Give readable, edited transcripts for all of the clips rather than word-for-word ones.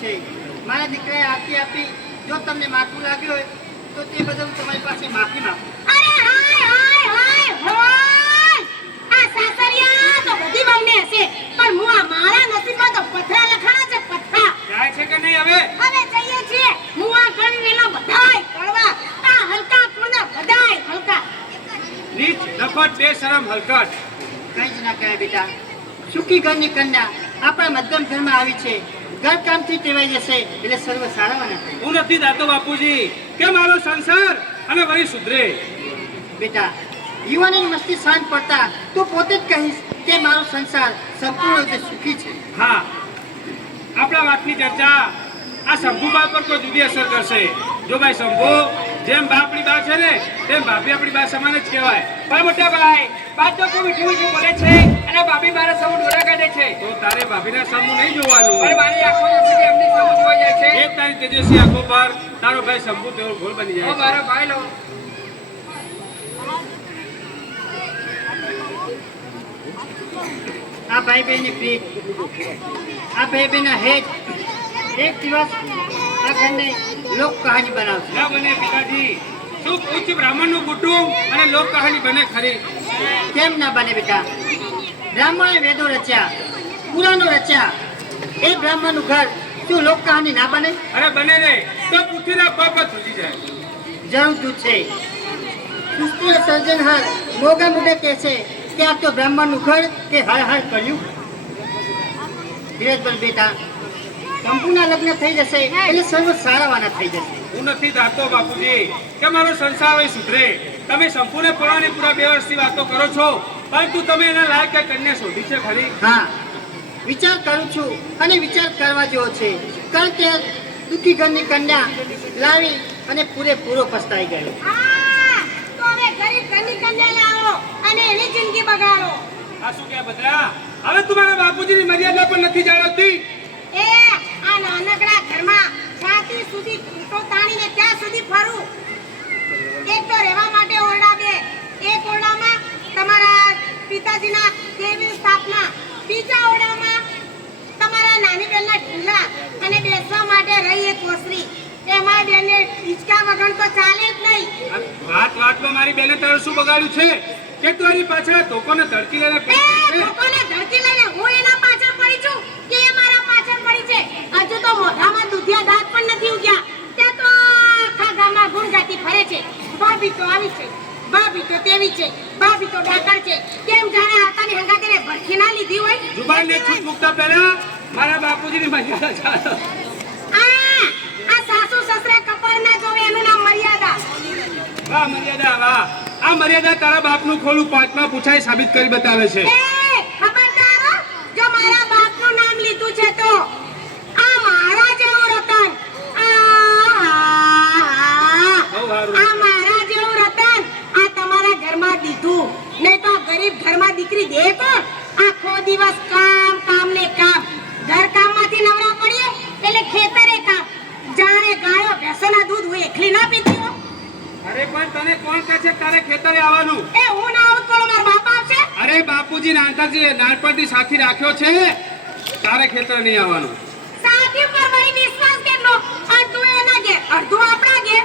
છે. મારા દીકરાએ આરતી આપી. જો તમને માઠું લાગ્યું હોય તો તે બદલ તમારી પાસે માફી માંગુ. અરે હાય હાય હાય હાય! આ સાસરિયા તો બધી બમને હશે, પણ હું આ મારા નસીબમાં તો પથરા લખાણા છે, પથરા. જાય છે કે નહીં હવે જઈએ છીએ. હું આ ગણી વેલા બધાય કડવા, આ હલકા કુળના બધાય હલકા. નીચ નફટ બેશરમ હલકટ. કઈ જ ના કહે બેટા. સુખી ઘરની કન્યા આપણા મધ્યમ ઘરમાં આવી છે. ઘરકામથી ટેવાઈ જશે એટલે સર્વ સારાવાના થાય. હું નથી દાતો બાપુજી કે મારો સંસાર અને વળી સુધરે. બેટા, યુવાનની મસ્તી શાંત પડતા તું પોતે જ કહીશ કે મારો સંસાર સંપૂર્ણ રીતે સુખી છે. હા, આપણા વાતની ચર્ચા આ શંભુબા પર કોઈ જુદી અસર કરશે. જો ભાઈ શંભુ, જેમ બાપની બા છે ને તેમ ભાભી આપણી બા સમાન જ કહેવાય. પણ મોટા ભાઈ, બાત તો કોઈ મીઠું મીઠું બોલે છે અને ભાભી મારા સમૂહ ડોરા કાઢે છે. તો તારે ભાભીના સામું નહીં જોવાનું. પણ મારી આંખો સુધી એમની સમૂહ જોઈ જાય છે. એક તારી તેજસ્વી આંખો પર તારો ભાઈ શંભુ તેવો ગોળ બની ઓ જાય છે. મારા ભાઈ લો. આ ભાઈ બહેનની પ્રીત, આ ભાઈ બહેનના હેત એક દિવસ આ ઘરને લોક કહાની બનાવશે. ના બને પિતાજી. શું ઉચ્ચ બ્રાહ્મણનું કુટુંબ અને લોક કહાની બને ખરી? કેમ ના બને બેટા? બ્રાહ્મણે વેદો રચ્યા, પુરાણો રચ્યા. એ બ્રાહ્મણનું ઘર શું લોક કહાની ના બને? અરે બને રે તો પૃથ્વીના પગ પર ધ્રુજી જાય. જરૂર તું છે. સૃષ્ટિના સર્જનહાર મોગા મુડે કહે છે કે આ તો બ્રાહ્મણનું ઘર કે હર હર કર્યું. ધીરજ બેટા, શંભુના લગ્ન થઈ જશે એટલે સર્વ સારાવાના થઈ જશે. હું નથી ધારતો બાપુજી કે મારો સંસાર હોય સુધરે. તમે સંપૂર્ણ પુરાની પૂરા 2 વર્ષથી વાતો કરો છો, પરંતુ તમે એના લાયક કઈ કન્યા શોધી છે ખરી? હા, વિચાર કરું છું અને વિચાર કરવા જેવો છે. કારણ કે દુઃખી ઘરની કન્યા લાવી અને પૂરેપૂરો પસ્તાઈ ગયો. હા, તો હવે ગરીબ ઘરની કન્યા લાવો અને એની જિંદગી બગાડો. આ શું કે બદરા? હવે તમારા બાપુજીની મર્યાદા પણ નથી જાણતી. એ આ નાનકડા ઘરમાં છાતી સુધી કૂટો તાણીને ત્યાં સુધી ફરું. એક તો રહેવા માટે ઓરડા બે, એક ઓરડામાં તમારા પિતાજીના દેવી સ્થાપના, બીજા ઓરડામાં તમારા નાની બેનના ઢીલા અને બેસવા માટે રહી એક ઓસરી. એમાં બેને હિંચકા વગર તો ચાલે જ નહીં. વાતમાં મારી બેને તારું શું બગાડ્યું છે કે તું એની પાછળ ધોકોને ધડકી લઈને પડી છે? લોકોને ધરતી લઈને હું એના પાછળ પડી છું કે એ મારા પાછળ પડી છે? હજુ તો મોઢામાં દૂધિયા દાંત પણ નથી ઉગ્યા, ત્યાં તો આખા ગામમાં ગુણ ગાતી ફરે છે. ભાભી તો આવી છે, ભાભી તો તેવી છે, ભાભી તો ડાકર છે. કેમ જાણે આતાની હંગાતીને ભરખી ના લીધી હોય. જુબાનને છૂટ મૂકતા પહેલા મારા બાપુજીની મર્યાદા જાણો. આ સાસુ સસરે કપાળ ના જોવે એનું નામ મર્યાદા. વાહ મર્યાદા વાહ! આ મર્યાદા તારા બાપનું ખોલું 5મા પૂછાય સાબિત કરી બતાવે છે. એ ખબરદાર હો, જો મારા બાપનું નામ લીધું છે તો આ મારા જેવો રતન, બહુ સારું. આ મારા જેવું રતન આ તમારા ઘરમાં દીધું. નહીં તો આ ગરીબ ઘરમાં દીકરી દે કોણ? આખો દિવસ કામ કામ ને કામ. ઘર કામમાંથી નવરા પડીએ એટલે ખેતરે કામ. જાણે ગાયો ભેંસોના દૂધ હું એકલી ના પીતી હો. અરે પણ તને કોણ કહે છે તારે ખેતરે આવવાનું? એ હું ના આવું તો મારા બાપ આવશે. અરે બાપુજી નાનપણથી સાથી રાખ્યો છે, તારે ખેતરે નહીં આવવાનું. સાથી પર મારી વિશ્વાસ કેટલો? અડધું એના ઘેર, અડધું આપણા ઘેર.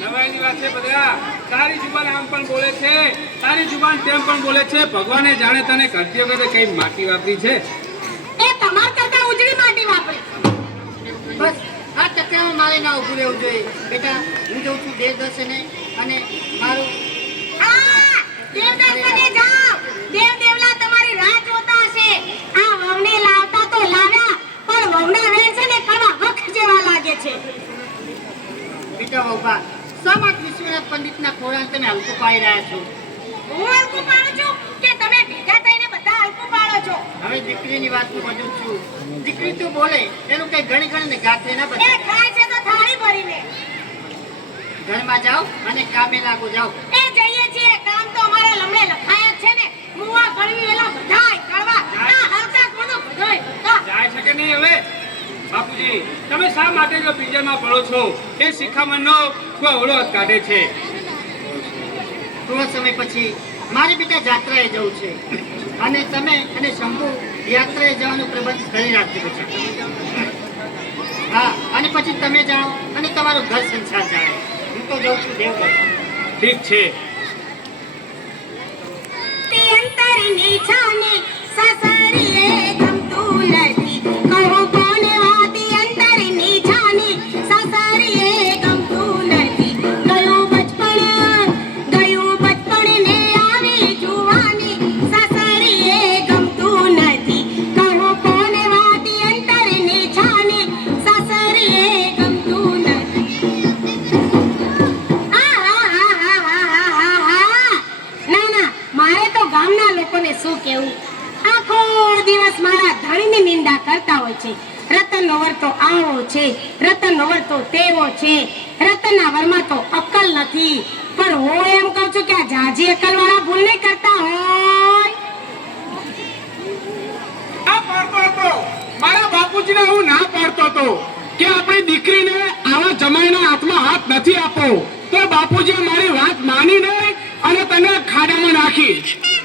નવાઈની વાત છે બધા. તારી જુબાન આમ પણ બોલે છે, તારી જુબાન તેમ પણ બોલે છે. ભગવાને જાણે તને કરતી વખતે કઈ માટી વાપરી છે. એ તમાર કરતા ઉજળી માટી વાપરી. બસ આ ટકરામાં મારે ના ઊભું રહેવું જોઈએ. બેટા, હું જઉં છું દેવ દર્શને અને મારું હા, દેવ દર્શને જાઓ. દેવ દેવલા તમારી રાહ જોતા હશે. આ વહુને લાવતા તો લાવ્યા, પણ વહુના વેણ છે ને કરવા વખ જેવા લાગે છે. બેટા બાપા, સમાજ વિશ્વના પંડિતના ખોરાક તમે હલકું પાડી રહ્યા છો. હું હલકું પાડું છું કે તમે ભેગા થઈને બધા હલકું પાડો છો? હવે દીકરીની વાત હું બધું છું. દીકરી તો બોલે એનું કઈ ઘણી ઘણી ગાંઠે ના એ બતાવે. ખાય છે તો થાળી ભરીને. ઘરમાં જાઓ અને કામે લાગો જાઓ. એ જઈએ છીએ. કામ તો અમારે લમડે લખાયા છે ને. મુવા ગળવી વેલા બધાય કડવા. આ હલકા કોનો બધાય. જાય છે કે નહીં હવે? બાપુજી, તમે શા માટે જો પિંજરમાં પડો છો? એ શિખામણનો કોઈ ઓળો જ કાઢે છે. થોડો સમય પછી મારી બેટા જાત્રાએ જવું છે અને તમે અને શંભુ યાત્રાએ જવાનો પ્રબંધ કરી રાખજો બેટા. હા, પછી તમે જાઓ અને તમારું ઘર સંસાર જાણે. હું તો જઉં છું દેવગઢ. ઠીક છે. તે અંતરની છાને સસરીએ ગમતું નથી કહો કોને વાતી અંતરની છાને સસરીએ ગમતું નથી ગયું બચપણ ને આવી જુવાની સસરીએ ગમતું નથી કહો કોને વાતી અંતરની છાને સસરીએ ગમતું નથી. ના ના, મારે તો ગામના લોકોને શું કહેવું. આખો દિવસ મારા ધણીની નિંદા કરતા હોય છે. રતનનો વર તો આવો છે, રતનનો વર તો તેવો છે, રતનના વરમાં તો અક્કલ નથી. પણ હું એમ કહું છું કે આ જાજી અક્કલ વાળા ભૂલ નહીં કરતા હોય. ના પાડતો હતો, મારા બાપુજીને હું ના પાડતો હતો કે આપણી દીકરીને આવા જમાઈના હાથમાં હાથ નથી આપવો, તો બાપુજીએ મારી વાત માની નહીં અને તને ખાડામાં નાખી.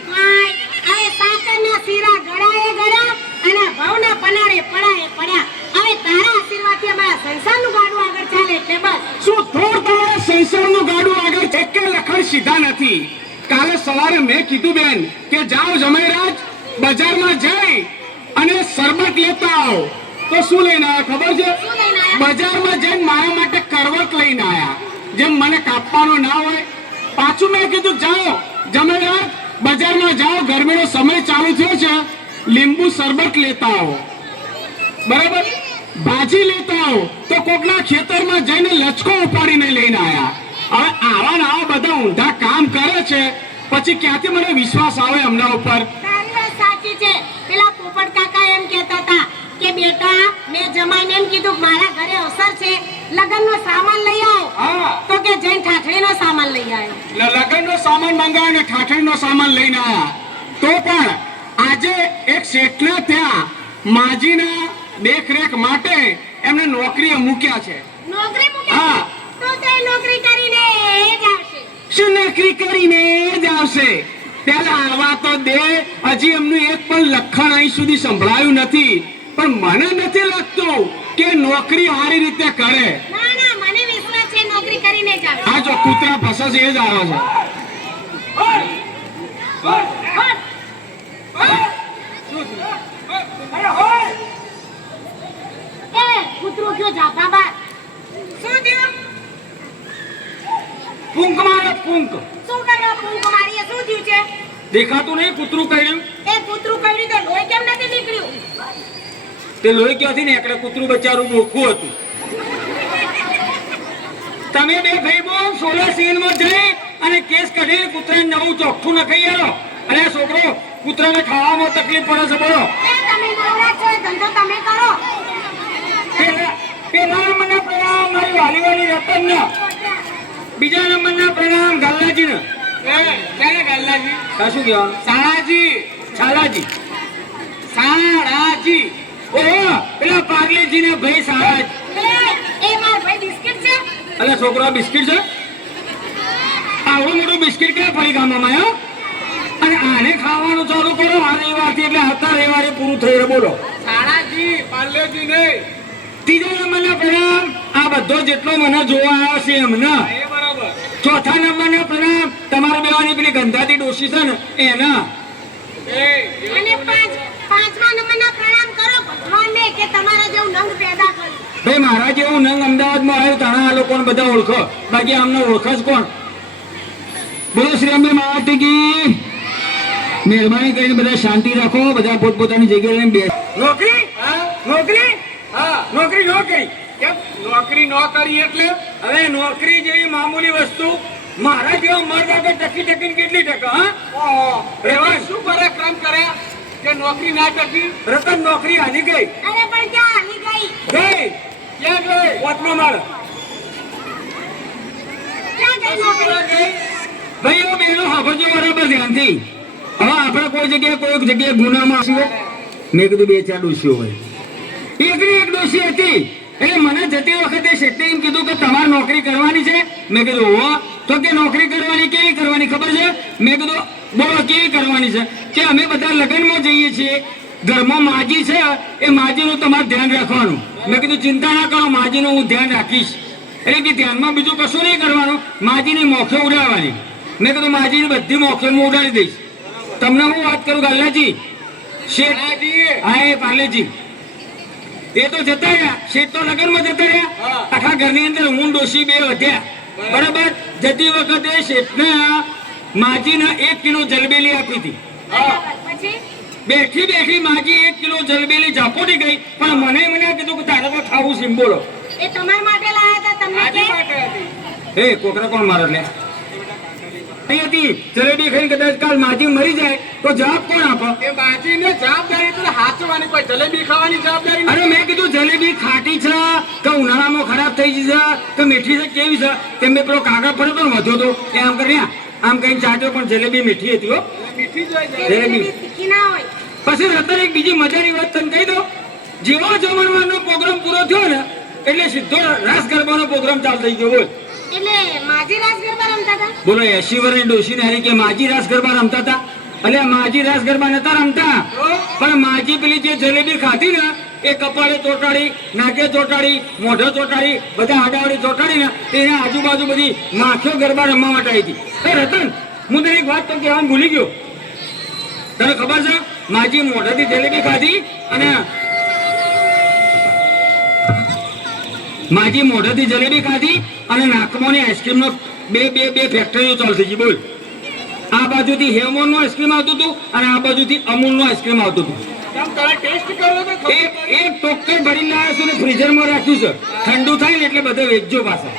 ભાઈ, હવે સાકરના શીરા ગળાએ ગળા અને ભવના પનારે પડાએ પડ્યા. હવે તારા આશીર્વાદથી અમારા સંસારનું ગાડું આગળ ચાલે એટલે બસ. શું થોડ તમારા સંસારનું ગાડું આગળ છે કે લખણ સીધા નથી? કાલે સવારે મેં કીધું બેન કે જાઓ જમાઈરાજ બજારમાં જઈ અને શરબત લેતા આવો. તો શું લઈને આવ્યા ખબર છે? શું લઈને આયા? બજારમાં જઈને મારા માટે કરવત લઈને આવ્યા, જેમ મને કાપવાનું ના હોય. પાછું મેં કીધું જાઓ જમાઈરાજ બજારમાં જાઓ, ગરમીનો સમય ચાલુ થયો છે, લીંબુ શરબત લેતા આવો. બરાબર? ભાજી લેતા આવો તો કોકના ખેતરમાં જઈને લચકો ઉપાડીને લઈને આયા. હવે આવા ને આવા બધા ઊંધા કામ કરે છે, પછી ક્યાંથી મને વિશ્વાસ આવે એમના ઉપર? તારી વાત સાચી છે. પેલા પોપટ કાકા એમ કહેતા હતા કે બેટા મેં જમાઈને એમ કીધું કે મારા ઘરે અવસર છે, લગ્નનો સામાન લઈ આવો. હા, તો કે જઈને ઠાઠડીનો સામાન લઈ આવ્યો. લગનનો સામાન મંગાવ્યો ને ઠાઠડીનો સામાન લઈને આયા. તો પણ આજે એક શેઠના ત્યાં માજીના દેખરેખ માટે એમને નોકરીએ મૂક્યા છે. નોકરી મૂકી હા. તો તે નોકરી કરીને જ આવશે. શું નોકરી કરીને જ આવશે? પેલા આવા તો દે. હજી એમનું એક પણ લખણ અહીં સુધી સંભળાયું નથી, પણ મને નથી લાગતું કે નોકરી સારી રીતે કરે. ના ના, મને વિશ્વાસ છે નોકરી કરીને જ આવશે. આ જો કૂતરા ફસે છે એ જ આવે છે. એ કૂતરું ગયો જાપા બાર. શું થયું? પૂંક મારે પૂંક. શું કરવા ફૂંક મારીએ? શું થયું છે? દેખાતું નહીં કૂતરું કર્યું? એ કૂતરું કર્યું તો લોહી કેમ નથી નીકળ્યું? તે લોહી ક્યાંથી નીકળે? કૂતરું બચારું મોખું હતું. તમે બે ભાઈ બહુ સોલર સીનમાં જઈ અને કેસ કાઢીને કૂતરાને નવું ચોખ્ખું નખાઈ આલો. અને આ છોકરો કૂતરાને ખાવામાં તકલીફ પડે છે. બોલો, એ તમે નવરા છો, એ ધંધો તમે કરો. પેલા નંબરના પ્રણામ મારી વાલી વાલી રતનને. બીજા નંબરના પ્રણામ ગલ્લાજીને. ગલ્લાજી શું કહેવાનું? સાળાજી. છાલાજી. સાળાજી. ઓહો, પેલા પાગલેજીને ભાઈ સાળાજી. એ માર ભાઈ બિસ્કિટ છે. અલે છોકરો બિસ્કિટ છે? આવડું મોટું બિસ્કિટ ક્યાં પડી ગામમાં? અને આને ખાવાનું ચાલુ કરો આ રવિવારથી, એટલે હતા રવિવારે પૂરું થઈ રહ્યું. બોલો, સાળાજી પાર્લેજી નહીં. ત્રીજા નંબરના પ્રણામ આ બધો જેટલો મને જોવા આવ્યો છે એમને. ચોથા નંબરના પ્રણામ તમારા બેવાની પેલી ગંધાતી ડોશી છે ને એના. અને પાંચમા નંબરના પ્રણામ કરો ભગવાનને કે તમારા જેવું નંગ પેદા કર્યું. ભાઈ મારા જેવું નંગ અમદાવાદમાં આવ્યું તાણા આ લોકોને બધા ઓળખો, બાકી આમને ઓળખ જ કોણ? બોલો શ્રી અંબે માતા કી. મહેરબાની કરીને બધા શાંતિ રાખો, બધા પોતપોતાની જગ્યાએ લઈને બેસ. નોકરી? નોકરી? નોકરી ન કરી. કેમ નોકરી ન કરી? એટલે હવે નોકરી જેવી મામૂલી વસ્તુ મારા જેવા મર્દ આગળ ટકી ટકીને કેટલી ટકા? શું પરાક્રમ કર્યા કે નોકરી ના ટકી? રતન નોકરી હાલી ગઈ. અરે પણ ક્યાં હાલી ગઈ? ગઈ ક્યાં ગઈ? વચમાં માર ક્યાં ગઈ નોકરી? ભાઈઓ બહેનો સાંભળજો બરાબર ધ્યાનથી. હવે આપણે કોઈ જગ્યાએ ગુનામાં છીએ. મેં કીધું બે ચાર ડોશીઓ હોય, એકની એક ડોશી હતી. એટલે મને જતી વખતે શેઠે એમ કીધું કે તમારે નોકરી કરવાની છે. મેં કીધું હો. તો કે નોકરી કરવાની કેવી કરવાની ખબર છે? મેં કીધું બોલો કેવી કરવાની છે? કે અમે બધા લગ્નમાં જઈએ છીએ ઘરમાં માજી છે એ માજીનું તમારે ધ્યાન રાખવાનું. મેં કીધું ચિંતા ના કરો, માજીનું હું ધ્યાન રાખીશ. એટલે કે ધ્યાનમાં બીજું કશું નહીં કરવાનું, માજીની મોખે ઉડાડવાની. મેં કીધું માજીની બધી મોખે હું ઉડાડી દઈશ. તમને હું વાત કરું ગલ્લાજી, શેઠ હા એ પાર્લેજી એ તો જતા રહ્યા, શેઠ તો લગ્નમાં જતા રહ્યા. આખા ઘરની અંદર હું ડોશી બે વધ્યા. બરાબર. જતી વખતે શેઠને માજીને 1 કિલો જલેબી આપી હતી. પછી બેઠી બેઠી માજી 1 કિલો જલેબી ઝાપોટી ગઈ, પણ મને કીધું કે તારે તો ખાવું છે એમ. બોલો એ તમારા માટે લાયા હતા તમને કે એ કોકરા કોણ મારે લે નહીં હતી જલેબી ખાઈને કદાચ કાલ માજી મરી જાય તો જવાબ કોણ આપે? એ બાજીને જવાબદારી તો હાચવાની, કોઈ જલેબી ખાવાની જવાબદારી અરે મેં કીધું જલેબી ખાટી છે કે ઉનાળામાં ખરાબ થઈ ગઈ છે કે મીઠી છે કેવી છે? તેમ મેં પેલો કાગળ પડ્યો તો ને વધ્યો તો એ આમ કર્યા આમ કઈ ચાટ્યો, પણ જલેબી મીઠી હતી હો. મીઠી જ હોય એ જલેબી તીખી ના હોય. પછી રતન એક બીજી મજાની વાત તને કહી દો. જેવો જમણવારનો પ્રોગ્રામ પૂરો થયો ને એટલે સીધો રાસ ગરબાનો પ્રોગ્રામ ચાલુ થઈ ગયો. બોલ એટલે માજી રાસ ગરબા રમતા હતા. બોલો 80 વર્ષની ડોશીને હારી કે માજી રાસ ગરબા રમતા હતા? એટલે માજી રાસ ગરબા નતા રમતા, પણ માજી પેલી જે જલેબી ખાધી ને એ કપાળે ચોટાડી, નાકે ચોટાડી, મોઢે ચોટાડી, બધા આડાવડી ચોટાડી ને તેના આજુબાજુ બધી માખીઓ ગરબા રમવા માટે આવી હતી. એ રતન, હું તને એક વાત તો કહેવાનું ભૂલી ગયો. તને ખબર છે માજી મોઢેથી જલેબી ખાધી અને માજી મોઢેથી જલેબી ખાધી અને નાકમાંની આઈસ્ક્રીમનો બે ફેક્ટરીઓ ચાલતી હતી. બોલ આ બાજુથી હેવમોનનું આઈસ્ક્રીમ આવતું હતું અને આ બાજુથી અમૂલનું આઈસ્ક્રીમ આવતું હતું. તમે ટેસ્ટ કરો તો એક ટોક્કર ભરીને લાવ્યો છું ને ફ્રીઝરમાં રાખ્યું છે. ઠંડુ થાય ને એટલે બધે વેચજો પાછા.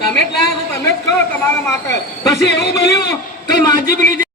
તમે જ લાયા છો, તમે જ ખાઓ તમારા માટે. પછી એવું બન્યું કે માજી પેલી